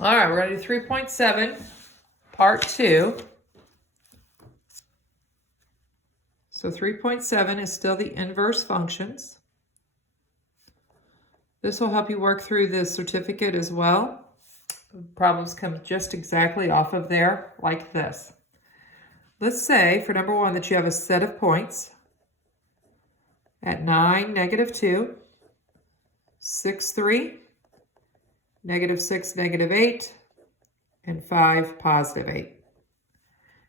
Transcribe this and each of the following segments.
All right, we're going to do 3.7, part 2. So 3.7 is still the inverse functions. This will help you work through the certificate as well. Problems come just exactly off of there, like this. Let's say, for number 1, that you have a set of points at 9, -2, 6, 3, -6, -8, and 5, +8.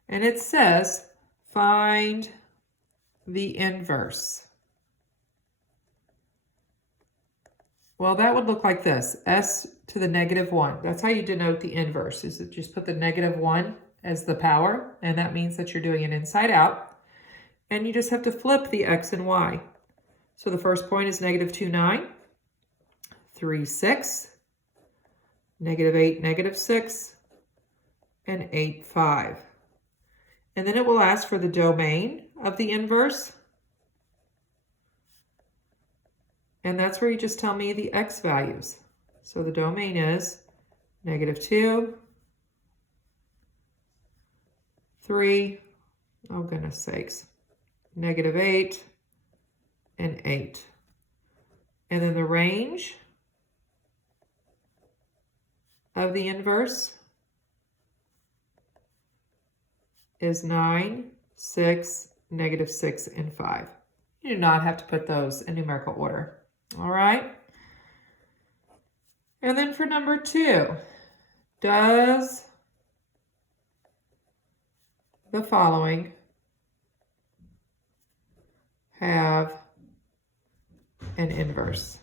And it says, find the inverse. Well, that would look like this, s to the -1. That's how you denote the inverse, is that just put the -1 as the power, and that means that you're doing it inside out. And you just have to flip the x and y. So the first point is -2, 9, 3, 6, -8, -6, and 8, 5. And then it will ask for the domain of the inverse. And that's where you just tell me the x values. So the domain is -2, 3, oh goodness sakes, -8, and 8. And then the range of the inverse is 9, 6, -6, and 5. You do not have to put those in numerical order. All right. And then for number 2, does the following have an inverse?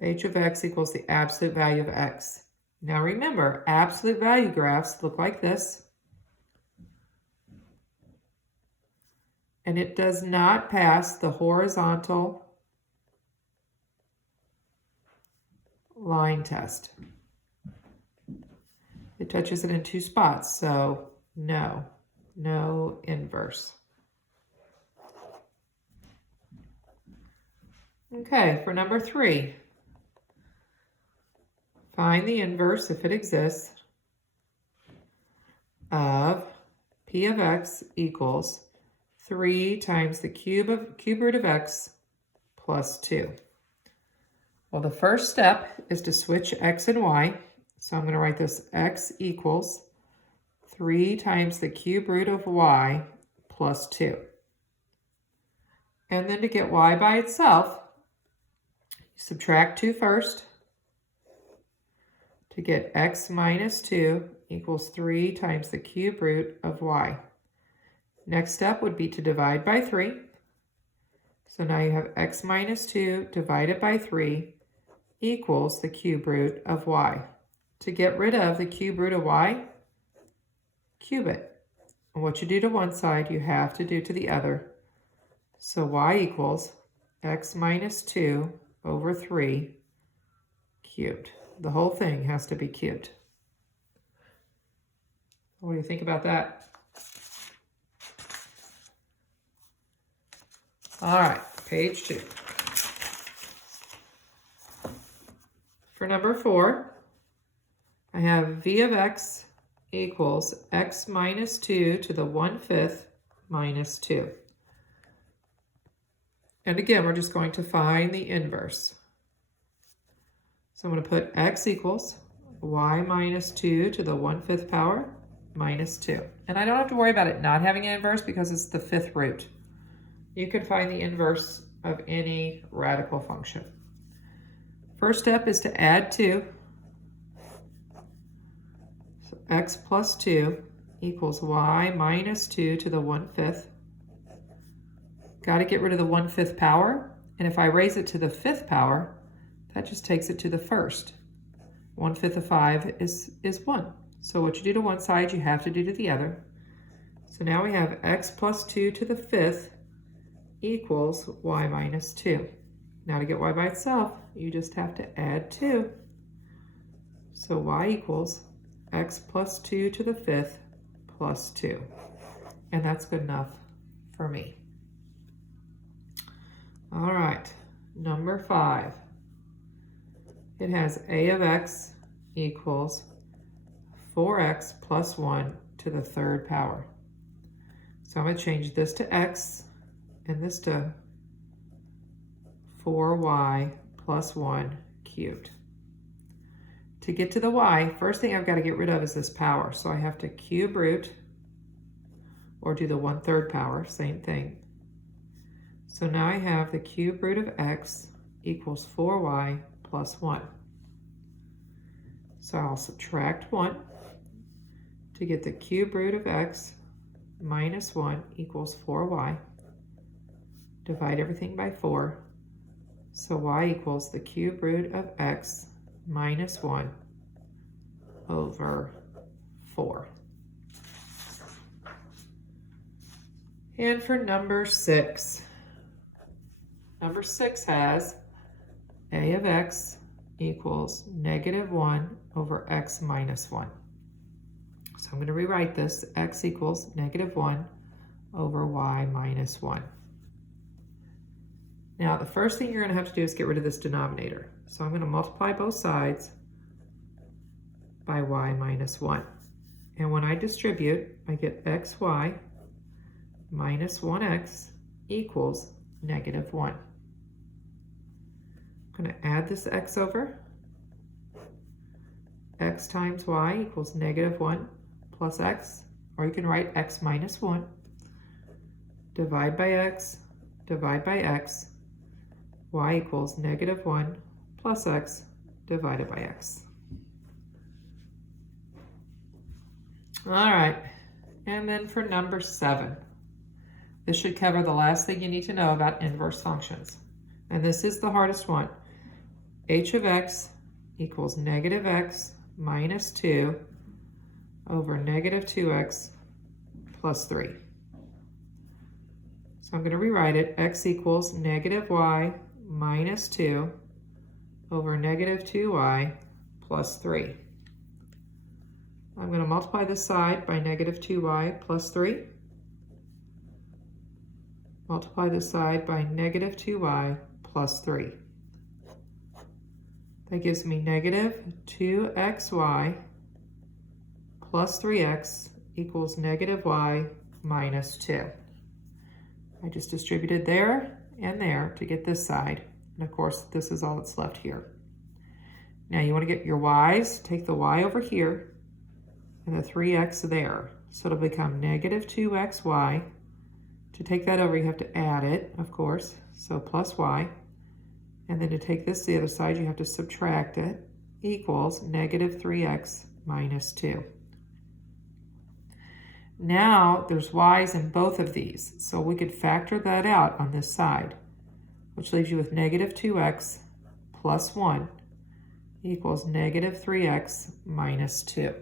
H of x equals the absolute value of x. Now remember, absolute value graphs look like this. And it does not pass the horizontal line test. It touches it in 2 spots, so no inverse. Okay, for number 3, find the inverse, if it exists, of p of x equals 3 times the cube root of x plus 2. Well, the first step is to switch x and y. So I'm going to write this x equals 3 times the cube root of y plus 2. And then to get y by itself, you subtract 2 first. To get x minus 2 equals 3 times the cube root of y. Next step would be to divide by 3. So now you have x minus 2 divided by 3 equals the cube root of y. To get rid of the cube root of y, cube it. And what you do to one side, you have to do to the other. So y equals x minus 2 over 3 cubed. The whole thing has to be cubed. What do you think about that? All right, page 2. For number 4, I have v of x equals x minus 2 to the 1/5 minus 2. And again, we're just going to find the inverse. So I'm going to put x equals y minus 2 to the 1/5 power minus 2. And I don't have to worry about it not having an inverse because it's the 5th root. You can find the inverse of any radical function. First step is to add 2. So x plus 2 equals y minus 2 to the 1/5. Got to get rid of the 1/5 power. And if I raise it to the 5th power, that just takes it to the 1st. 1/5 of 5 is 1. So what you do to one side, you have to do to the other. So now we have x plus 2 to the 5th equals y minus 2. Now to get y by itself, you just have to add 2. So y equals x plus 2 to the 5th plus 2. And that's good enough for me. All right, number 5. it has a of x equals 4x plus 1 to the third power. So I'm going to change this to x and this to 4y plus 1 cubed. To get to the y, first thing I've got to get rid of is this power. So I have to cube root, or do the 1/3 power, same thing. So now I have the cube root of x equals 4y plus 1. So I'll subtract 1 to get the cube root of x minus 1 equals 4y. Divide everything by 4. So y equals the cube root of x minus 1 over 4. And for number 6, number 6 has a of x equals -1 over x minus 1. So I'm going to rewrite this. X equals -1 over y minus 1. Now the first thing you're going to have to do is get rid of this denominator. So I'm going to multiply both sides by y minus 1. And when I distribute, I get xy minus 1x equals -1. I'm going to add this x over. X times y equals -1 plus x, or you can write x minus 1. Divide by x, divide by x. Y equals -1 plus x divided by x. All right, and then for number 7, this should cover the last thing you need to know about inverse functions. And this is the hardest one. H of x equals -x minus 2 over -2x plus 3. So I'm going to rewrite it. X equals -y minus 2 over -2y plus 3. I'm going to multiply this side by -2y plus 3. Multiply this side by -2y plus 3. That gives me -2xy plus 3x equals -y minus 2. I just distributed there and there to get this side. And of course, this is all that's left here. Now you want to get your y's, take the y over here and the 3x there. So it'll become -2xy. To take that over, you have to add it, of course. So plus y. And then to take this to the other side, you have to subtract it, equals -3x minus 2. Now there's y's in both of these, so we could factor that out on this side, which leaves you with -2x plus 1 equals -3x minus 2.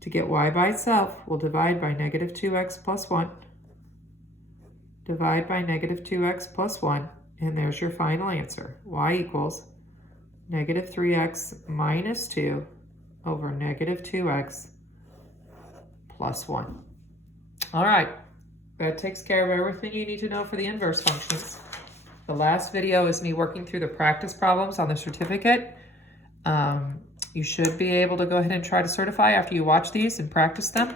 To get y by itself, we'll divide by -2x plus 1, divide by -2x plus 1, and there's your final answer. Y equals -3x minus 2 over -2x plus 1. All right, that takes care of everything you need to know for the inverse functions. The last video is me working through the practice problems on the certificate. You should be able to go ahead and try to certify after you watch these and practice them.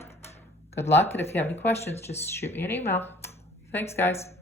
Good luck, and if you have any questions, just shoot me an email. Thanks, guys.